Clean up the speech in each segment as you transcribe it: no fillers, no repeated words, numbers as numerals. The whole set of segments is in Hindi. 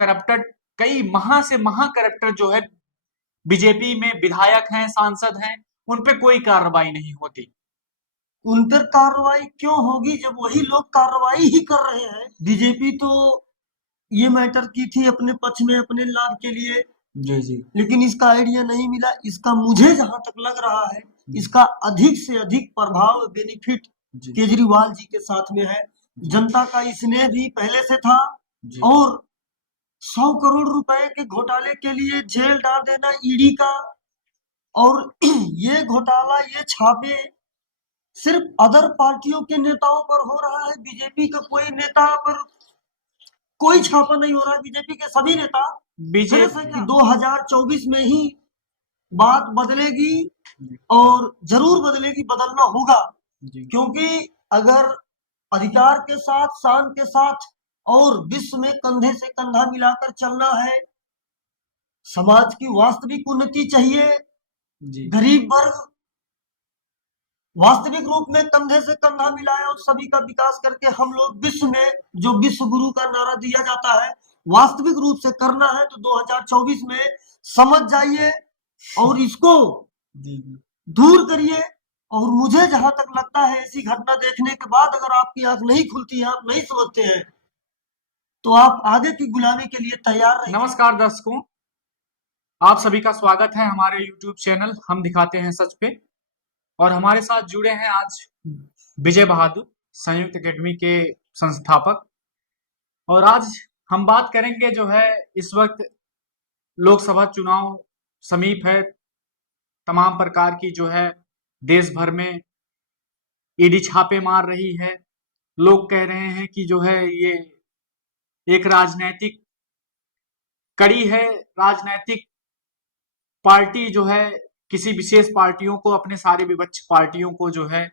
करप्टेड कई महा से महा करप्टर जो है बीजेपी में विधायक हैं, सांसद हैं, उन पे कोई कार्रवाई नहीं होती। उन पर कार्रवाई क्यों होगी जब वही लोग कार्रवाई ही कर रहे हैं। बीजेपी तो ये मैटर की थी अपने पक्ष में, अपने लाभ के लिए, जी जी लेकिन इसका आइडिया नहीं मिला। इसका मुझे जहां तक लग रहा है, इसका अधिक से अधिक प्रभाव बेनिफिट जी केजरीवाल जी के साथ में है। जनता का स्नेह भी पहले से था, जी और 100 करोड़ रुपए के घोटाले के लिए जेल डाल देना ईडी का, और ये घोटाला, ये छापे सिर्फ अदर पार्टियों के नेताओं पर हो रहा है। बीजेपी का कोई नेता पर कोई छापा नहीं हो रहा है। बीजेपी के सभी नेता फ्रेश है कि 2024 में ही बात बदलेगी, और जरूर बदलेगी, बदलना होगा। क्योंकि अगर अधिकार के साथ, शान के साथ और विश्व में कंधे से कंधा मिलाकर चलना है, समाज की वास्तविक उन्नति चाहिए, गरीब वर्ग वास्तविक रूप में कंधे से कंधा मिलाए और सभी का विकास करके हम लोग विश्व में, जो विश्व गुरु का नारा दिया जाता है, वास्तविक रूप से करना है, तो 2024 में समझ जाइए और इसको दूर करिए। और मुझे जहां तक लगता है, ऐसी घटना देखने के बाद अगर आपकी आंख नहीं खुलती है, आप नहीं समझते हैं, तो आप आगे की गुलामी के लिए तैयार रहिए। नमस्कार दर्शकों, आप सभी का स्वागत है हमारे YouTube चैनल हम दिखाते हैं सच पे। और हमारे साथ जुड़े हैं आज विजय बहादुर, संयुक्त एकेडमी के संस्थापक। और आज हम बात करेंगे जो है, इस वक्त लोकसभा चुनाव समीप है, तमाम प्रकार की जो है देश भर में ईडी छापे मार रही है। लोग कह रहे हैं कि जो है ये एक राजनीतिक कड़ी है, राजनीतिक पार्टी जो है किसी विशेष पार्टियों को, अपने सारे विपक्ष पार्टियों को जो है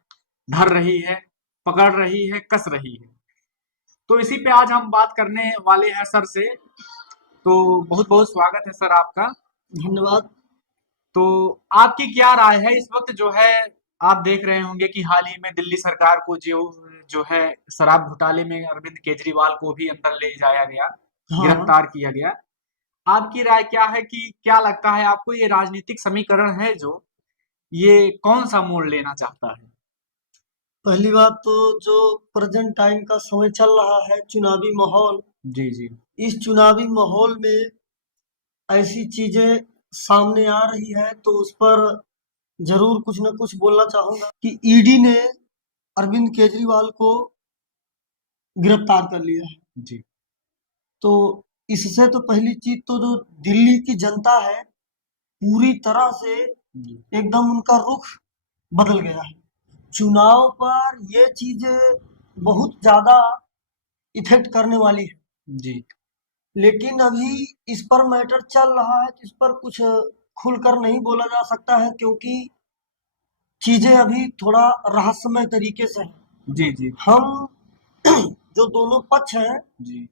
धर रही है, पकड़ रही है, कस रही है। तो इसी पे आज हम बात करने वाले हैं सर से। तो बहुत बहुत स्वागत है सर आपका। धन्यवाद। तो आपकी क्या राय है इस वक्त जो है, आप देख रहे होंगे कि हाल ही में दिल्ली सरकार को जो है शराब घोटाले में अरविंद केजरीवाल को भी अंदर ले जाया गया, गिरफ्तार किया गया। आपकी राय क्या है कि क्या लगता है आपको, ये राजनीतिक समीकरण है जो ये कौन सा मोड़ लेना चाहता है? पहली बात तो, जो प्रेजेंट टाइम का समय चल रहा है, चुनावी माहौल, जी जी इस चुनावी माहौल में ऐसी चीजें सामने आ रही है, तो उस पर जरूर कुछ न कुछ बोलना चाहूंगा कि ईडी ने अरविंद केजरीवाल को गिरफ्तार कर लिया है। जी तो इससे तो पहली चीज तो, जो दिल्ली की जनता है, पूरी तरह से जी एकदम उनका रुख बदल गया है। चुनाव पर ये चीजें बहुत ज्यादा इफेक्ट करने वाली है, जी लेकिन अभी इस पर मैटर चल रहा है, तो इस पर कुछ खुलकर नहीं बोला जा सकता है, क्योंकि चीजें अभी थोड़ा रहस्यमय तरीके से हैं। जी जी हम जो दोनों पक्ष हैं, जी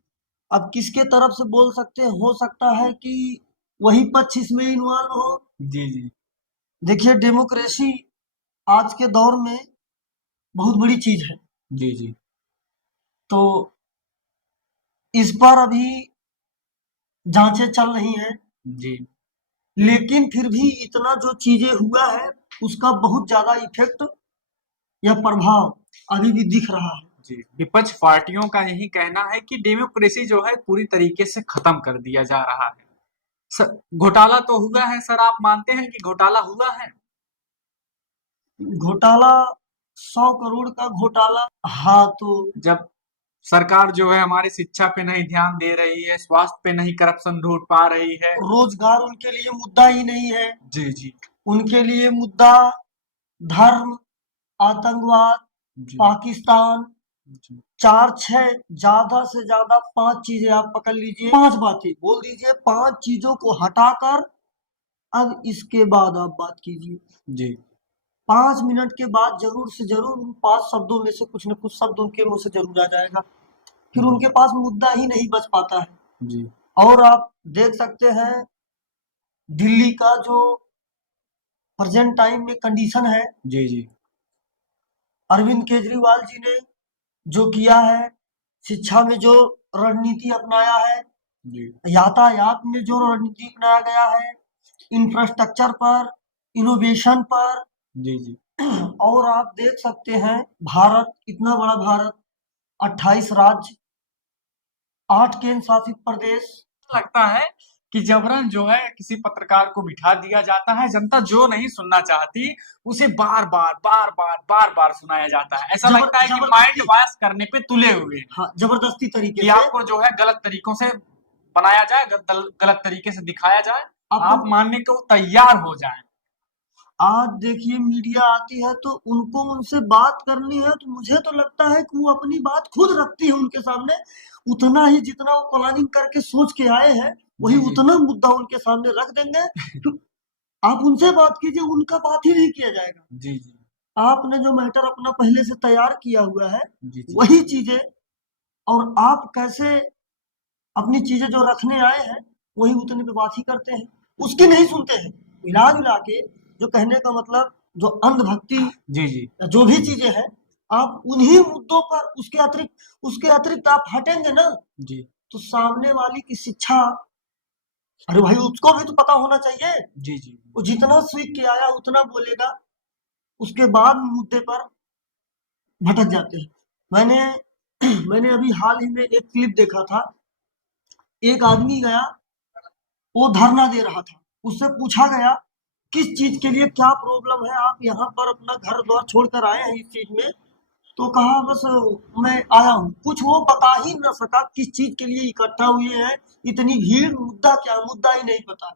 अब किसके तरफ से बोल सकते हैं, हो सकता है कि वही पक्ष इसमें इन्वॉल्व हो। जी जी देखिए, डेमोक्रेसी आज के दौर में बहुत बड़ी चीज है, जी जी तो इस पर अभी जांचें चल रही हैं, जी लेकिन फिर भी इतना जो चीजें हुआ है, उसका बहुत ज्यादा इफेक्ट या प्रभाव अभी भी दिख रहा है। जी विपक्ष पार्टियों का यही कहना है कि डेमोक्रेसी जो है पूरी तरीके से खत्म कर दिया जा रहा है। सर, घोटाला तो हुआ है सर, आप मानते हैं कि घोटाला हुआ है? घोटाला, 100 करोड़ का घोटाला, हाँ, तो जब सरकार जो है हमारी शिक्षा पे नहीं ध्यान दे रही है, स्वास्थ्य पे नहीं करप्शन ढूंढ पा रही है। रोजगार उनके लिए मुद्दा ही नहीं है। जी जी उनके लिए मुद्दा धर्म, आतंकवाद, जी पाकिस्तान, जी 4-6, ज्यादा से ज्यादा 5 चीजें आप पकड़ लीजिए, 5 बातें बोल दीजिए, 5 चीजों को हटाकर अब इसके बाद आप बात कीजिए। जी 5 मिनट के बाद जरूर से जरूर उन 5 शब्दों में से कुछ न कुछ शब्द उनके मुंह से जरूर आ जाएगा, फिर उनके पास मुद्दा ही नहीं बच पाता है। जी और आप देख सकते हैं, दिल्ली का जो प्रेजेंट टाइम में कंडीशन है, जी जी अरविंद केजरीवाल जी ने जो किया है, शिक्षा में जो रणनीति अपनाया है, जी यातायात में जो रणनीति अपनाया गया है, इंफ्रास्ट्रक्चर पर, इनोवेशन पर, जी जी और आप देख सकते हैं भारत, इतना बड़ा भारत, 28 राज्य, 8 केंद्र शासित प्रदेश। लगता है कि जबरन जो है किसी पत्रकार को बिठा दिया जाता है, जनता जो नहीं सुनना चाहती उसे बार बार सुनाया जाता है। ऐसा लगता है कि माइंड जबरदस्ती, वॉश करने पे तुले हुए हैं हाँ, जबरदस्ती तरीके कि से आपको जो है गलत तरीकों से बनाया जाए, गलत तरीके से दिखाया जाए, आप अपन। मानने को तैयार हो जाएं। आज देखिए मीडिया आती है तो उनको उनसे बात करनी है, तो मुझे तो लगता है कि वो अपनी बात खुद रखती है उनके सामने, उतना ही जितना वो प्लानिंग करके सोच के आए हैं, वही जी जी उतना मुद्दा उनके सामने रख देंगे। तो आप उनसे बात कीजिए, उनका बात ही नहीं किया जाएगा। जी जी आपने जो मैटर अपना पहले से तैयार किया हुआ है, जी जी वही चीजें, और आप कैसे अपनी चीजें जो रखने आए हैं, वही उतने पे बात ही करते हैं, उसकी नहीं सुनते हैं। मिला जुला के, जो कहने का मतलब, जो अंधभक्ति जी जी या जो भी चीजें हैं, आप उन्हीं मुद्दों पर, उसके अतिरिक्त आप हटेंगे ना, जी तो सामने वाली की शिक्षा, अरे भाई उसको भी तो पता होना चाहिए। जी जी वो जितना सीख के आया उतना बोलेगा, उसके बाद मुद्दे पर भटक जाते हैं। मैंने मैंने अभी हाल ही में एक क्लिप देखा था। एक आदमी गया, वो धरना दे रहा था, उससे पूछा गया किस चीज के लिए, क्या प्रॉब्लम है, आप यहाँ पर अपना घर द्वार छोड़कर आए हैं इस चीज में। तो कहा बस मैं आया हूँ, कुछ वो बता ही न सका किस चीज के लिए इकट्ठा हुए हैं, इतनी भीड़, मुद्दा क्या, मुद्दा ही नहीं पता।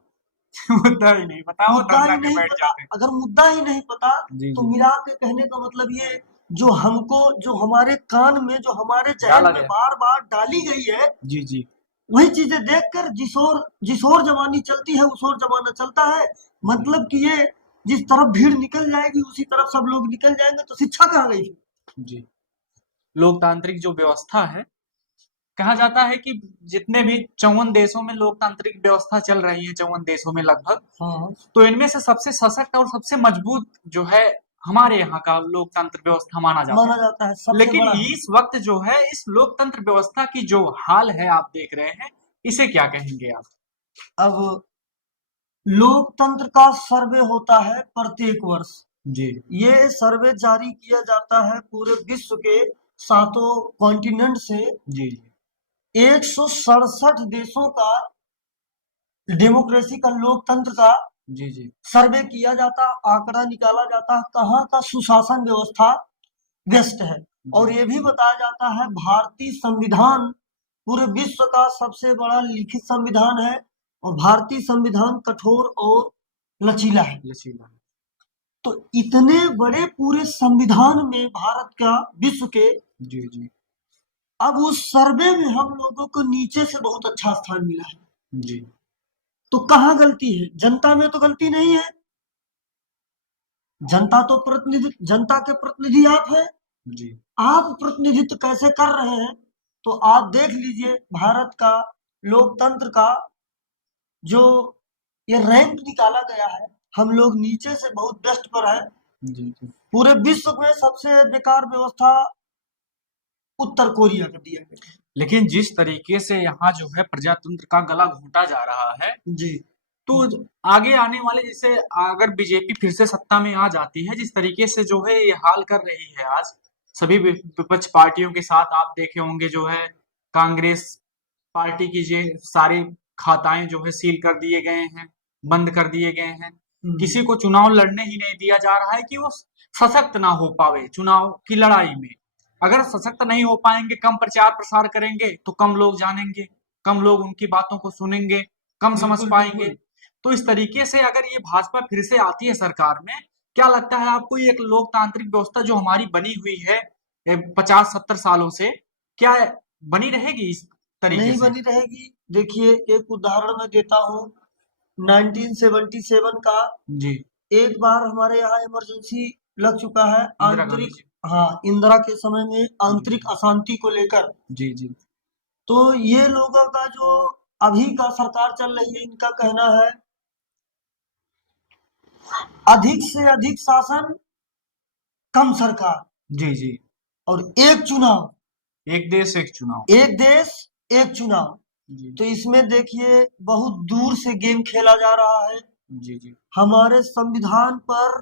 मुद्दा ही नहीं पता, वो मुद्दा धरना ही पे नहीं बैठ पता, जाते हैं। अगर मुद्दा ही नहीं पता, जी तो जी मिला के कहने का मतलब ये, जो हमको, जो हमारे कान में, जो हमारे डाला जहन में गया। बार बार डाली गई है, जी जी वही चीजें देखकर जिस ओर जवानी चलती है उस ओर जमाना चलता है। मतलब कि ये, जिस तरफ भीड़ निकल जाएगी उसी तरफ सब लोग निकल जाएंगे, तो शिक्षा कहाँ गई? जी लोकतांत्रिक जो व्यवस्था है, कहा जाता है कि जितने भी 54 देशों में लोकतांत्रिक व्यवस्था चल रही है, 54 देशों में लगभग, हाँ, तो इनमें से सबसे सशक्त और सबसे मजबूत जो है हमारे यहाँ का लोकतंत्र व्यवस्था माना जाता माना है। जाता है सबसे लेकिन बड़ा है। इस वक्त जो है इस लोकतंत्र व्यवस्था की जो हाल है आप देख रहे हैं, इसे क्या कहेंगे आप? अब लोकतंत्र का सर्वे होता है प्रत्येक वर्ष। जी ये सर्वे जारी किया जाता है पूरे विश्व के 7 कॉन्टिनेंट से। जी 167 देशों का डेमोक्रेसी का, लोकतंत्र का जी जी सर्वे किया जाता, आंकड़ा निकाला जाता, कहाँ का सुशासन व्यवस्था बेस्ट है। और जी ये भी बताया जाता है भारतीय संविधान पूरे विश्व का सबसे बड़ा लिखित संविधान है, और भारतीय संविधान कठोर और लचीला है। लचीला। तो इतने बड़े पूरे संविधान में भारत का, विश्व के, जी जी अब उस सर्वे में हम लोगों को नीचे से बहुत अच्छा स्थान मिला है। जी तो कहाँ गलती है? जनता में तो गलती नहीं है। जनता के प्रतिनिधि आप हैं। जी आप प्रतिनिधित्व कैसे कर रहे हैं? तो आप देख लीजिए भारत का लोकतंत्र का जो ये रैंक निकाला गया है, हम लोग नीचे से बहुत बेस्ट पर है। जी जी पूरे विश्व में सबसे बेकार व्यवस्था उत्तर कोरिया का दिया गया लेकिन जिस तरीके से यहाँ जो है प्रजातंत्र का गला घोंटा जा रहा है, है। जी, तो आगे आने वाले, जैसे अगर बीजेपी फिर से सत्ता में आ जाती है, जिस तरीके से जो है ये हाल कर रही है आज सभी विपक्ष पार्टियों के साथ, आप देखे होंगे जो है कांग्रेस पार्टी की ये सारी खाताएं जो है सील कर दिए गए हैं, बंद कर दिए गए हैं। किसी को चुनाव लड़ने ही नहीं दिया जा रहा है कि वो सशक्त ना हो पावे चुनाव की लड़ाई में। अगर सशक्त नहीं हो पाएंगे, कम प्रचार प्रसार करेंगे, तो कम लोग जानेंगे, कम लोग उनकी बातों को सुनेंगे, कम समझ बिल्कुल पाएंगे। बिल्कुल। तो इस तरीके से अगर ये भाजपा फिर से आती है सरकार में, क्या लगता है आपको ये एक लोकतांत्रिक व्यवस्था जो हमारी बनी हुई है 50-70 सालों से, क्या बनी रहेगी इस तरीके नहीं से? बनी रहेगी। देखिए एक उदाहरण मैं देता हूँ, 1977 का। जी एक बार हमारे यहाँ इमरजेंसी लग चुका है, इंदिरा गांधी आंतरिक, जी। हाँ, इंदिरा के समय में जी आंतरिक अशांति को लेकर। जी जी तो ये लोगों का जो अभी का सरकार चल रही है, इनका कहना है अधिक से अधिक शासन, कम सरकार, जी जी और एक चुनाव, एक देश एक चुनाव। एक देश एक चुनाव। जी तो इसमें देखिए बहुत दूर से गेम खेला जा रहा है। जी जी हमारे संविधान पर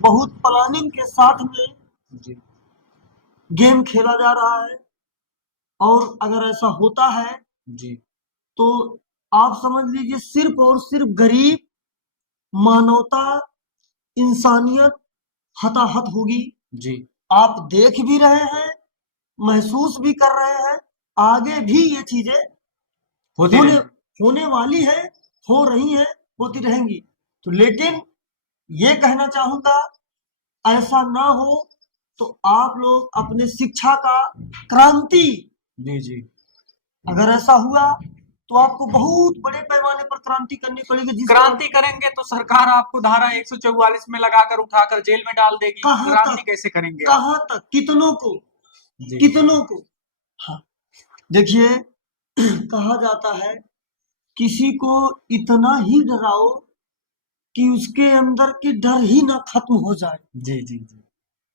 बहुत प्लानिंग के साथ में जी गेम खेला जा रहा है। और अगर ऐसा होता है जी तो आप समझ लीजिए सिर्फ और सिर्फ गरीब, मानवता, इंसानियत हताहत होगी। जी आप देख भी रहे हैं, महसूस भी कर रहे हैं, आगे भी ये चीजें होती होने रहेंगी। होने वाली है, हो रही है, होती रहेंगी। तो लेकिन ये कहना चाहूंगा, ऐसा ना हो तो आप लोग अपने शिक्षा का क्रांति, जी जी अगर ऐसा हुआ तो आपको बहुत बड़े पैमाने पर क्रांति करनी पड़ेगी, जिस तरह क्रांति करेंगे तो सरकार आपको धारा 144 में लगाकर उठाकर जेल में डाल देगी। कहाँ क्रांति तक, कैसे करेंगे आप? कहाँ तक, कितनों को, जी कितनों को। हाँ, देखिए कहा जाता है किसी को इतना ही डराओ कि उसके अंदर की डर ही ना खत्म हो जाए। जी जी जी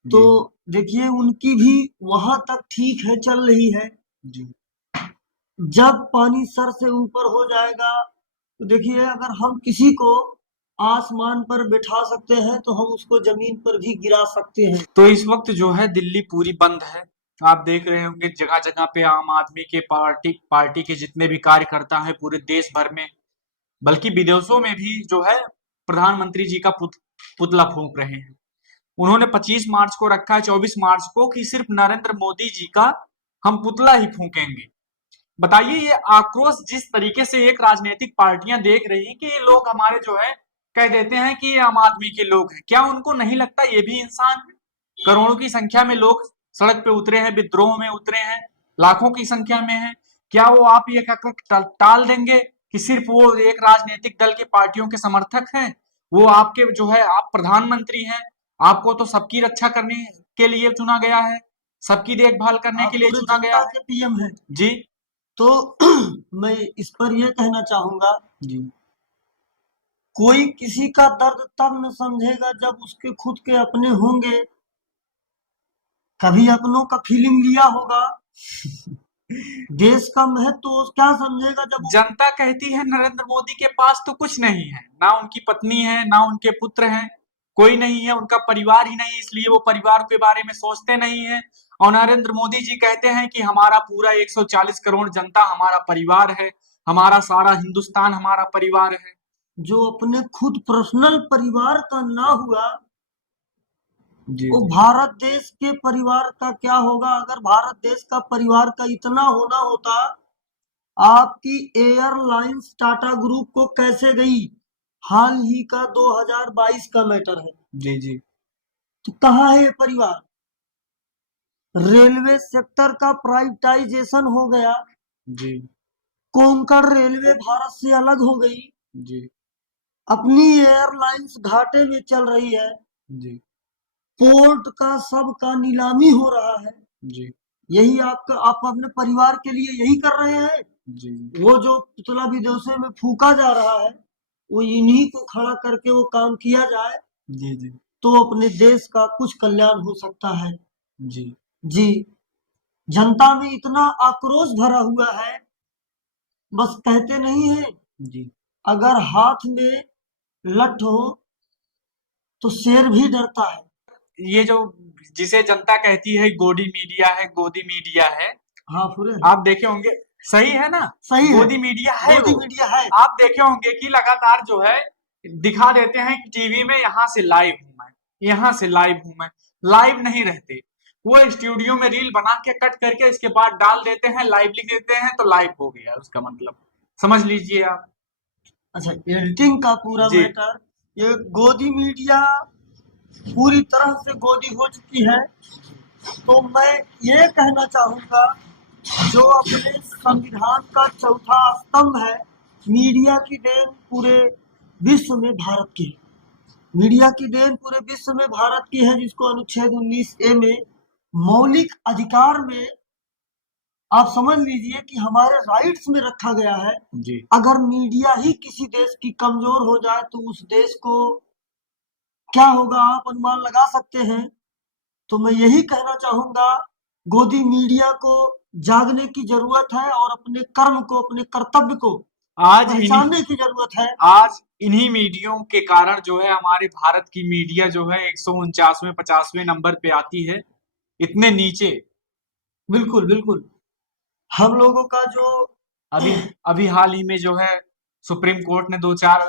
तो जी देखिए उनकी भी वहां तक ठीक है, चल रही है। जी जब पानी सर से ऊपर हो जाएगा तो देखिए अगर हम किसी को आसमान पर बिठा सकते हैं तो हम उसको जमीन पर भी गिरा सकते हैं। तो इस वक्त जो है दिल्ली पूरी बंद है। आप देख रहे होंगे जगह जगह पे आम आदमी के पार्टी के जितने भी कार्यकर्ता हैं पूरे देश भर में, बल्कि विदेशों में भी जो है प्रधानमंत्री जी का पुतला फूंक रहे हैं। उन्होंने 25 मार्च को रखा है, 24 मार्च को, कि सिर्फ नरेंद्र मोदी जी का हम पुतला ही फूकेंगे। बताइए ये आक्रोश जिस तरीके से एक राजनीतिक पार्टियां देख रही हैं कि ये लोग हमारे जो है कह देते हैं कि ये आम आदमी के लोग हैं, क्या उनको नहीं लगता ये भी इंसान है? करोड़ों की संख्या में लोग सड़क पे उतरे हैं, विद्रोह में उतरे हैं, लाखों की संख्या में है। क्या वो आप ये कहकर टाल देंगे कि सिर्फ वो एक राजनीतिक दल के पार्टियों के समर्थक हैं? वो आपके जो है आप प्रधानमंत्री हैं, आपको तो सबकी रक्षा करने के लिए चुना गया है, सबकी देखभाल करने के आप लिए पूरे चुना गया जनता है। के पीएम हैं। जी तो मैं इस पर यह कहना चाहूंगा, जी कोई किसी का दर्द तब न समझेगा जब उसके खुद के अपने होंगे। कभी अपनों का फीलिंग लिया होगा, देश का महत्व तो क्या समझेगा जब जनता कहती है नरेंद्र मोदी के पास तो कुछ नहीं है, ना उनकी पत्नी है, ना उनके पुत्र हैं, कोई नहीं है, उनका परिवार ही नहीं, इसलिए वो परिवार के बारे में सोचते नहीं है। और नरेंद्र मोदी जी कहते हैं कि हमारा पूरा 140 करोड़ जनता हमारा परिवार है, हमारा सारा हिंदुस्तान हमारा परिवार है। जो अपने खुद पर्सनल परिवार का ना हुआ, जी वो जी भारत देश के परिवार का क्या होगा। अगर भारत देश का परिवार का इतना होना होता, आपकी एयरलाइंस टाटा ग्रुप को कैसे गई, हाल ही का 2022 का मैटर है। जी जी तो कहाँ है ये परिवार। रेलवे सेक्टर का प्राइवेटाइजेशन हो गया, जी कोंकण रेलवे भारत से अलग हो गई, जी अपनी एयरलाइंस घाटे में चल रही है, जी पोर्ट का सब का नीलामी हो रहा है। जी यही आपका, आप अपने परिवार के लिए यही कर रहे हैं। जी वो जो पुतला विदेशों में फूका जा रहा है, वो इन्हीं को खड़ा करके वो काम किया जाए जी जी तो अपने देश का कुछ कल्याण हो सकता है। जी जी, जनता में इतना आक्रोश भरा हुआ है, बस कहते नहीं है, जी अगर हाथ में लठ हो तो शेर भी डरता है। ये जो जिसे जनता कहती है गोदी मीडिया है, गोदी मीडिया है, हाँ फुरे, आप देखे होंगे, सही है ना? सही है, गोदी मीडिया है गोदी वो। मीडिया है। आप देखे होंगे कि लगातार जो है दिखा देते हैं कि टीवी में यहाँ से लाइव हूं मैं, यहाँ से लाइव हूं मैं। लाइव नहीं रहते, वो स्टूडियो में रील बना के कट करके इसके बाद डाल देते हैं, लाइव लिख देते हैं तो लाइव हो गया उसका मतलब, समझ लीजिए आप। अच्छा, एडिटिंग का पूरा जी मैटर, ये गोदी मीडिया पूरी तरह से गोदी हो चुकी है। तो मैं ये कहना चाहूंगा, जो अपने संविधान का चौथा स्तंभ है, मीडिया की देन पूरे विश्व में भारत की है। मीडिया की देन पूरे विश्व में भारत की है, जिसको अनुच्छेद 19A में मौलिक अधिकार में आप समझ लीजिए कि हमारे राइट्स में रखा गया है। जी अगर मीडिया ही किसी देश की कमजोर हो जाए तो उस देश को क्या होगा, आप अनुमान लगा सकते हैं। तो मैं यही कहना चाहूंगा, गोदी मीडिया को जागने की जरूरत है और अपने कर्म को, अपने कर्तव्य को आज इन्हीं पहचानने की जरूरत है। आज इन्हीं मीडियो के कारण जो है हमारे भारत की मीडिया जो है 149वें 50वें नंबर पे आती है, इतने नीचे। बिल्कुल बिल्कुल। हम लोगों का जो अभी अभी हाल ही में जो है सुप्रीम कोर्ट ने 2-4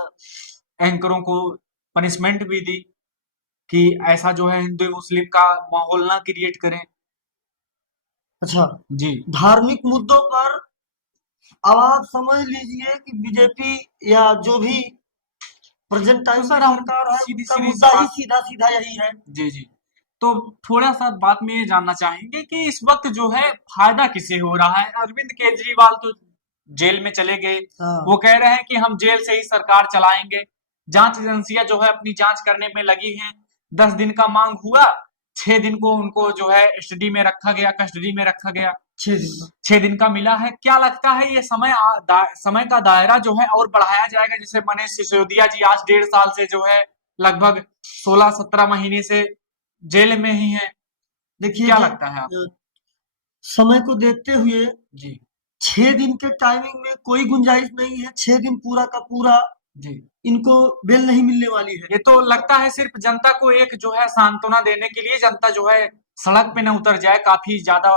एंकरों को पनिशमेंट भी दी कि ऐसा जो है हिंदू मुस्लिम का माहौल ना क्रिएट करें। अच्छा, जी। धार्मिक मुद्दों पर अब आप समझ लीजिए कि बीजेपी या जो भी प्रेजेंट तो टाइम सर की हम सरकार है, सीधी उनका सीधी सी मुद्दा ही बात। सीधा सीधा यही है। जी जी। तो थोड़ा सा बात में ये जानना चाहेंगे कि इस वक्त जो है फायदा किसे हो रहा है। अरविंद केजरीवाल तो जेल में चले गए, वो हाँ। कह रहे हैं कि हम जेल से ही सरकार चलाएंगे। जांच एजेंसियां जो है अपनी जांच करने में लगी हैं। 10 दिन का मांग हुआ, 6 दिन को उनको जो है स्टडी में रखा गया, कस्टडी में रखा गया। 6 दिन का। 6 दिन का मिला है। क्या लगता है ये समय का दायरा जो है और बढ़ाया जाएगा? जैसे मनीष सिसोदिया जी आज 1.5 साल से जो है लगभग 16-17 महीने से जेल में ही है। देखिए क्या जी, लगता है आपको? समय को देखते हुए जी 6 दिन के टाइमिंग में कोई गुंजाइश नहीं है। 6 दिन पूरा का पूरा जी। इनको बेल नहीं मिलने वाली है। ये तो लगता है सिर्फ जनता को एक जो है सांत्वना देने के लिए, जनता जो है सड़क पे न उतर जाए काफी ज्यादा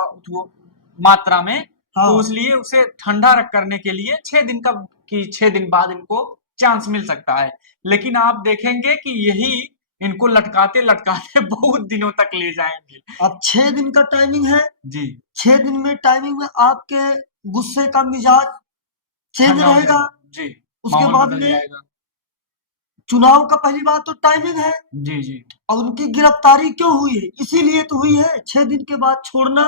मात्रा में, तो हाँ। इसलिए उसे ठंडा रख करने के लिए 6 दिन का, कि 6 दिन बाद इनको चांस मिल सकता है। लेकिन आप देखेंगे कि यही इनको लटकाते लटकाते बहुत दिनों तक ले जाएंगे। अब 6 दिन का टाइमिंग है। जी। 6 दिन में टाइमिंग में आपके गुस्से का मिजाज चेंज ठंडा हो रहेगा। जाएगा। जी। उसके माहौल बाद बदल में जाएगा। चुनाव का पहली बात तो टाइमिंग है। जी जी और उनकी गिरफ्तारी क्यों हुई है? इसीलिए तो हुई है। 6 दिन के बाद छोड़ना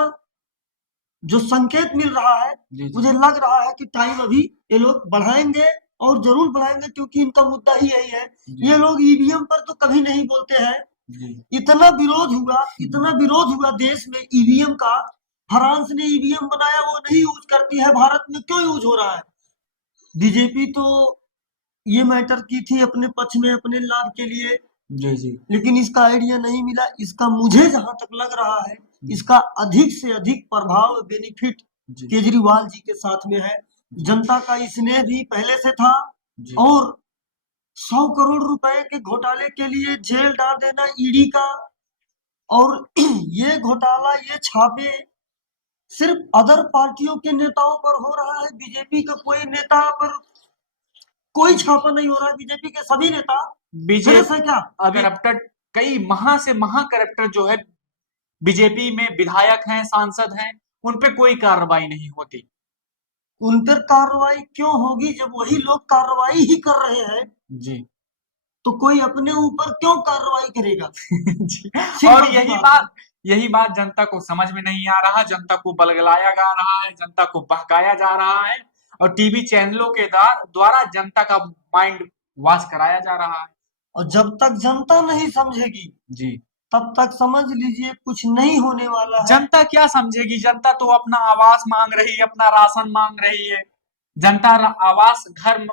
जो संकेत मिल रहा है, जी जी मुझे लग रहा है कि टाइम अभी ये लोग बढ़ाएंगे और जरूर बढ़ाएंगे, क्योंकि इनका मुद्दा ही यही है। जी ये लोग ईवीएम पर तो कभी नहीं बोलते हैं। जी। इतना विरोध हुआ, इतना विरोध हुआ देश में ईवीएम का। फ्रांस ने ईवीएम बनाया, वो नहीं यूज करती है। भारत में क्यों यूज हो रहा है? बीजेपी तो ये मैटर की थी अपने पक्ष में, अपने लाभ के लिए। जी जी लेकिन इसका आइडिया नहीं मिला। इसका मुझे जहां तक लग रहा है, इसका अधिक से अधिक प्रभाव, बेनिफिट जी केजरीवाल जी के साथ में है। जी जनता का स्नेह भी पहले से था। जी और 100 करोड़ रुपए के घोटाले के लिए जेल डाल देना ईडी का, और ये घोटाला, ये छापे सिर्फ अदर पार्टियों के नेताओं पर हो रहा है। बीजेपी का कोई नेता पर कोई छापा नहीं हो रहा है। बीजेपी के सभी नेता फेस बीजेपी है क्या? अभी करप्टेड, कई महा से महा करप्टर जो है बीजेपी में विधायक हैं, सांसद हैं, उन पे कोई कार्रवाई नहीं होती। उन पर कार्रवाई क्यों होगी जब वही लोग कार्रवाई ही कर रहे हैं? जी तो कोई अपने ऊपर क्यों कार्रवाई करेगा? जी। और सिंपल सी बात है। यही बात जनता को समझ में नहीं आ रहा। जनता को बलगलाया जा रहा है, जनता को बहकाया जा रहा है, और टीवी चैनलों के द्वारा जनता का माइंड वॉश कराया जा रहा है। और जब तक जनता नहीं समझेगी, जी। तब तक समझ लीजिए कुछ नहीं होने वाला है। जनता क्या समझेगी? जनता तो अपना आवास मांग रही है, अपना राशन मांग रही है। जनता आवास घर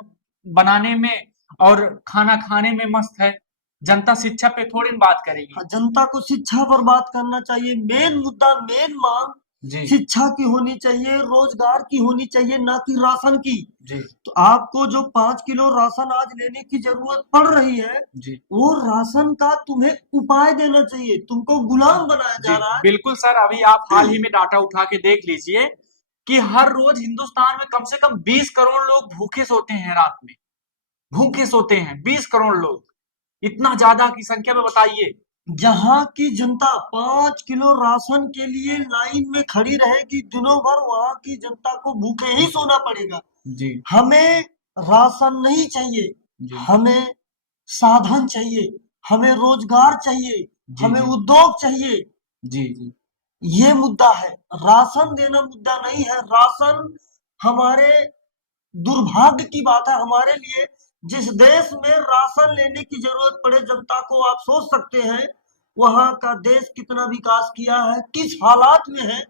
बनाने में और खाना खाने में मस्त है। जनता शिक्षा पे थोड़ी बात करेगी। हाँ, जनता को शिक्षा पर बात करना चाहिए। मेन मुद्दा, मेन मांग जी शिक्षा की होनी चाहिए, रोजगार की होनी चाहिए, ना कि राशन की। जी तो आपको जो 5 किलो राशन आज लेने की जरूरत पड़ रही है, जी वो राशन का तुम्हें उपाय देना चाहिए। तुमको गुलाम बनाया जी जा रहा है। बिल्कुल सर। अभी आप हाल ही में डाटा उठा के देख लीजिए कि हर रोज हिंदुस्तान में कम से कम 20 करोड़ लोग भूखे सोते हैं रात में। भूखे सोते हैं 20 करोड़ लोग। इतना ज्यादा की संख्या में बताइए। जहां की जनता 5 किलो राशन के लिए लाइन में खड़ी रहेगी दिनों भर, वहां की जनता को भूखे ही सोना पड़ेगा। जी हमें राशन नहीं चाहिए, जी हमें साधन चाहिए, हमें रोजगार चाहिए, जी हमें जी उद्योग चाहिए। जी जी ये मुद्दा है। राशन देना मुद्दा नहीं है। राशन हमारे दुर्भाग्य की बात है हमारे लिए। जिस देश में राशन लेने की जरूरत पड़े जनता को, आप सोच सकते हैं वहां का देश कितना विकास किया है, किस हालात में है।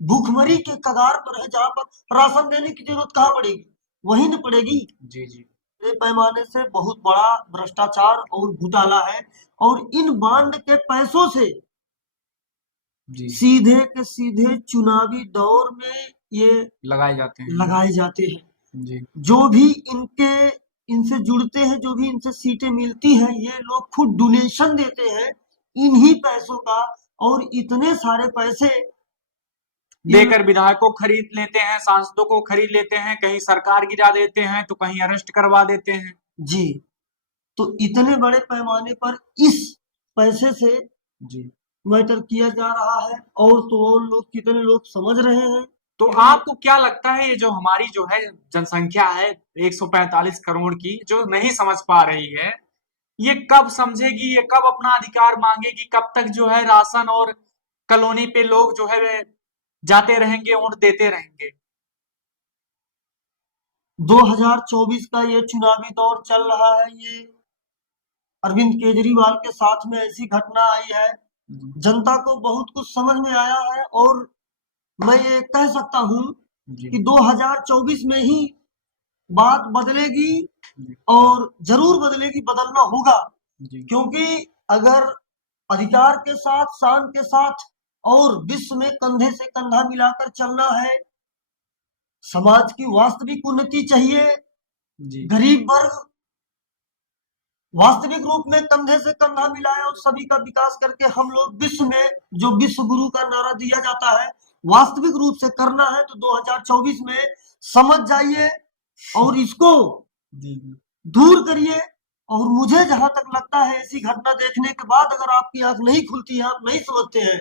भूखमरी के कगार पर है, जहां पर राशन देने की जरूरत कहाँ पड़ेगी? वहीं न पड़ेगी। जी जी बड़े पैमाने से बहुत बड़ा भ्रष्टाचार और घोटाला है। और इन बांड के पैसों से जी सीधे के सीधे चुनावी दौर में ये लगाए जाते हैं। लगाए जाते हैं। जी जो भी इनसे जुड़ते हैं, जो भी इनसे सीटें मिलती हैं, ये लोग खुद डोनेशन देते हैं इन्हीं पैसों का, और इतने सारे पैसे देकर विधायकों को खरीद लेते हैं, सांसदों को खरीद लेते हैं, कहीं सरकार गिरा देते हैं तो कहीं अरेस्ट करवा देते हैं। जी, तो इतने बड़े पैमाने पर इस पैसे से जी मैटर किया जा रहा है, और तो और लोग, कितने लोग समझ रहे हैं। तो आपको क्या लगता है, ये जो हमारी जो है जनसंख्या है 145 करोड़ की, जो नहीं समझ पा रही है, ये कब समझेगी, ये कब अपना अधिकार मांगेगी, कब तक जो है राशन और कॉलोनी पे लोग जो है वे जाते रहेंगे, वोट देते रहेंगे? 2024 का ये चुनावी दौर चल रहा है, ये अरविंद केजरीवाल के साथ में ऐसी घटना आई है, जनता को बहुत कुछ समझ में आया है, और मैं ये कह सकता हूं जी कि 2024 में ही बात बदलेगी, और जरूर बदलेगी, बदलना होगा। जी क्योंकि अगर अधिकार के साथ, शान के साथ और विश्व में कंधे से कंधा मिलाकर चलना है, समाज की वास्तविक उन्नति चाहिए, जी गरीब वर्ग वास्तविक रूप में कंधे से कंधा मिलाए और सभी का विकास करके हम लोग विश्व में, जो विश्व गुरु का नारा दिया जाता है, वास्तविक रूप से करना है, तो 2024 में समझ जाइए और इसको जी दूर करिए। और मुझे जहां तक लगता है, ऐसी घटना देखने के बाद अगर आपकी आंख नहीं खुलती है, आप नहीं समझते हैं,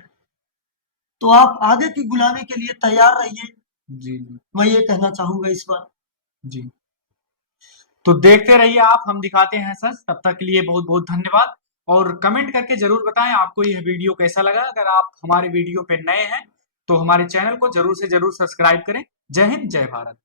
तो आप आगे की गुलामी के लिए तैयार रहिए। जी मैं ये कहना चाहूंगा इस बार। जी तो देखते रहिए आप, हम दिखाते हैं सच। तब तक के लिए बहुत बहुत धन्यवाद, और कमेंट करके जरूर बताएं आपको यह वीडियो कैसा लगा। अगर आप हमारे वीडियो पे नए हैं तो हमारे चैनल को जरूर से जरूर सब्सक्राइब करें। जय हिंद, जय भारत।